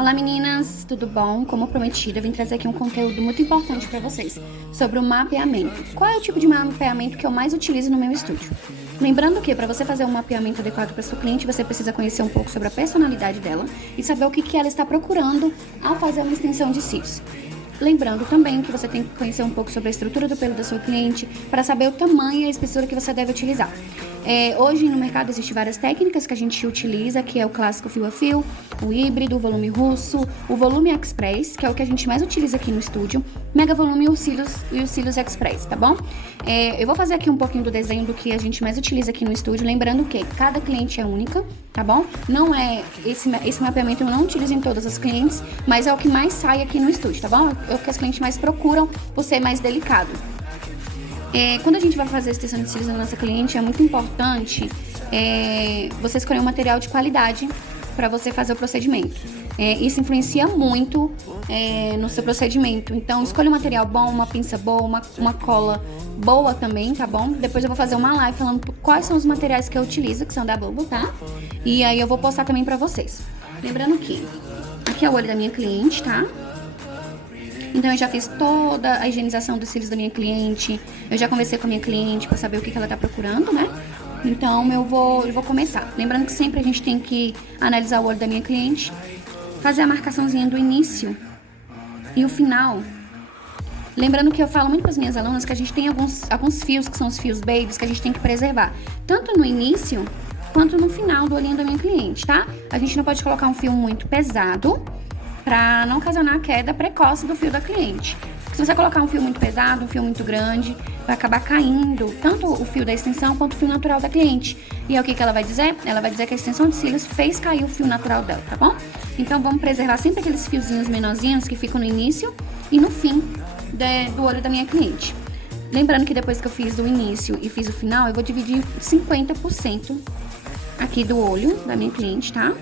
Olá meninas, tudo bom? Como prometido, eu vim trazer aqui um conteúdo muito importante para vocês sobre o mapeamento. Qual é o tipo de mapeamento que eu mais utilizo no meu estúdio? Lembrando que para você fazer um mapeamento adequado para sua cliente, você precisa conhecer um pouco sobre a personalidade dela e saber o que ela está procurando ao fazer uma extensão de cílios. Lembrando também que você tem que conhecer um pouco sobre a estrutura do pelo da sua cliente para saber o tamanho e a espessura que você deve utilizar. Hoje no mercado existem várias técnicas que a gente utiliza, que é o clássico fio a fio, o híbrido, o volume russo, o volume express, que é o que a gente mais utiliza aqui no estúdio, mega volume e os cílios express, tá bom? Eu vou fazer aqui um pouquinho do desenho do que a gente mais utiliza aqui no estúdio, lembrando que cada cliente é única, tá bom? Não é esse mapeamento eu não utilizo em todas as clientes, mas é o que mais sai aqui no estúdio, tá bom? É o que as clientes mais procuram por ser mais delicado. Quando a gente vai fazer a extensão de cílios na nossa cliente, é muito importante você escolher um material de qualidade para você fazer o procedimento. Isso influencia muito no seu procedimento. Então, escolha um material bom, uma pinça boa, uma cola boa também, tá bom? Depois eu vou fazer uma live falando quais são os materiais que eu utilizo, que são da Bubble, tá? E aí eu vou postar também para vocês. Lembrando que aqui é o olho da minha cliente, tá? Então, eu já fiz toda a higienização dos cílios da minha cliente. Eu já conversei com a minha cliente para saber o que ela tá procurando, né? Então, eu vou começar. Lembrando que sempre a gente tem que analisar o olho da minha cliente, fazer a marcaçãozinha do início e o final. Lembrando que eu falo muito para as minhas alunas que a gente tem alguns fios, que são os fios babies, que a gente tem que preservar. Tanto no início, quanto no final do olhinho da minha cliente, tá? A gente não pode colocar um fio muito pesado, para não ocasionar a queda precoce do fio da cliente. Porque se você colocar um fio muito pesado, um fio muito grande, vai acabar caindo tanto o fio da extensão quanto o fio natural da cliente. E é o que ela vai dizer? Ela vai dizer que a extensão de cílios fez cair o fio natural dela, tá bom? Então vamos preservar sempre aqueles fiozinhos menorzinhos que ficam no início e no fim do olho da minha cliente. Lembrando que depois que eu fiz o início e fiz o final, eu vou dividir 50% aqui do olho da minha cliente, tá?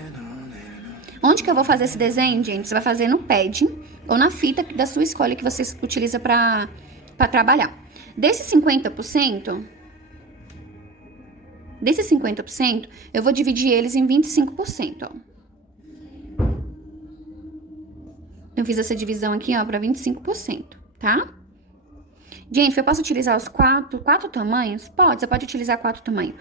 Onde que eu vou fazer esse desenho, gente? Você vai fazer no pad ou na fita da sua escolha que você utiliza para trabalhar. Desses 50%, eu vou dividir eles em 25%, ó. Eu fiz essa divisão aqui, ó, para 25%, tá? Gente, eu posso utilizar os quatro tamanhos? Pode, você pode utilizar 4 tamanhos.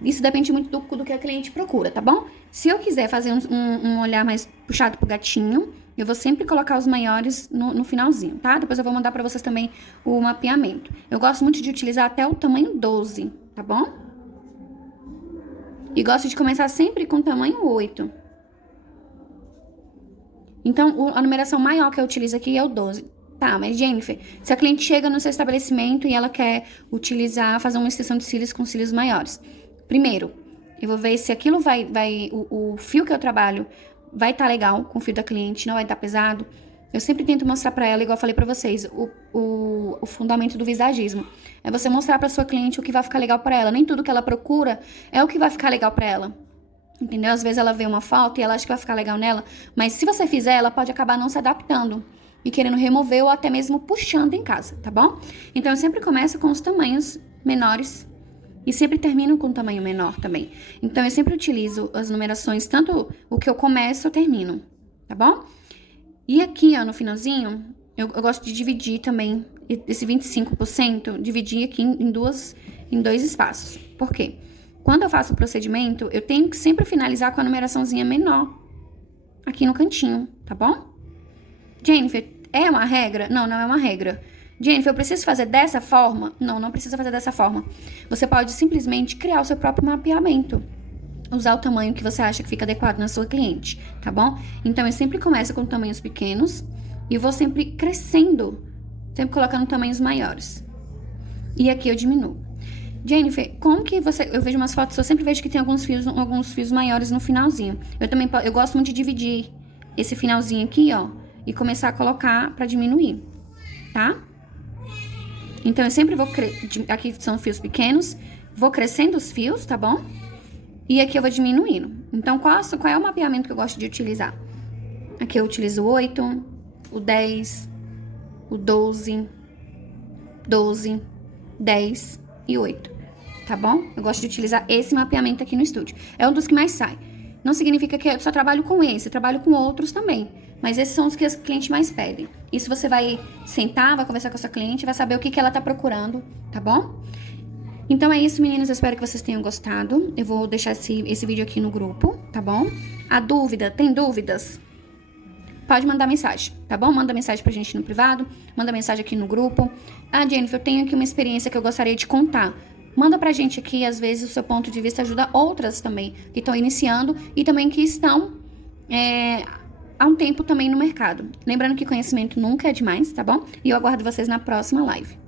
Isso depende muito do que a cliente procura, tá bom? Se eu quiser fazer um olhar mais puxado pro gatinho, eu vou sempre colocar os maiores no finalzinho, tá? Depois eu vou mandar pra vocês também o mapeamento. Eu gosto muito de utilizar até o tamanho 12, tá bom? E gosto de começar sempre com o tamanho 8. Então, a numeração maior que eu utilizo aqui é o 12. Tá, mas Jennifer, se a cliente chega no seu estabelecimento e ela quer fazer uma extensão de cílios com cílios maiores. Primeiro, eu vou ver se aquilo o fio que eu trabalho vai estar legal com o fio da cliente, não vai estar pesado. Eu sempre tento mostrar pra ela, igual eu falei pra vocês, o fundamento do visagismo. É você mostrar pra sua cliente o que vai ficar legal pra ela. Nem tudo que ela procura é o que vai ficar legal pra ela. Entendeu? Às vezes ela vê uma falta e ela acha que vai ficar legal nela, mas se você fizer, ela pode acabar não se adaptando e querendo remover ou até mesmo puxando em casa, tá bom? Então, eu sempre começo com os tamanhos menores e sempre termino com um tamanho menor também. Então, eu sempre utilizo as numerações, tanto o que eu começo, eu termino, tá bom? E aqui, ó, no finalzinho, eu gosto de dividir também esse 25%, dividir aqui em dois espaços. Por quê? Quando eu faço o procedimento, eu tenho que sempre finalizar com a numeraçãozinha menor aqui no cantinho, tá bom? Jennifer, é uma regra? Não, não é uma regra. Jennifer, eu preciso fazer dessa forma? Não, não precisa fazer dessa forma. Você pode simplesmente criar o seu próprio mapeamento. Usar o tamanho que você acha que fica adequado na sua cliente, tá bom? Então, eu sempre começo com tamanhos pequenos e vou sempre crescendo, sempre colocando tamanhos maiores. E aqui eu diminuo. Jennifer, como que eu vejo umas fotos, eu sempre vejo que tem alguns fios maiores no finalzinho. Eu gosto muito de dividir esse finalzinho aqui, ó, e começar a colocar pra diminuir, tá? Então, eu sempre vou... Aqui são fios pequenos. Vou crescendo os fios, tá bom? E aqui eu vou diminuindo. Então, qual é o mapeamento que eu gosto de utilizar? Aqui eu utilizo o 8, o 10, o 12, 10 e 8, tá bom? Eu gosto de utilizar esse mapeamento aqui no estúdio. É um dos que mais sai. Não significa que eu só trabalho com esse, eu trabalho com outros também. Mas esses são os que os clientes mais pedem. Isso você vai sentar, vai conversar com a sua cliente, vai saber o que ela tá procurando, tá bom? Então é isso, meninos. Eu espero que vocês tenham gostado. Eu vou deixar esse vídeo aqui no grupo, tá bom? A dúvida, tem dúvidas? Pode mandar mensagem, tá bom? Manda mensagem pra gente no privado, manda mensagem aqui no grupo. Ah, Jennifer, eu tenho aqui uma experiência que eu gostaria de contar. Manda pra gente aqui, às vezes o seu ponto de vista ajuda outras também, que estão iniciando e também que estão há um tempo também no mercado. Lembrando que conhecimento nunca é demais, tá bom? E eu aguardo vocês na próxima live.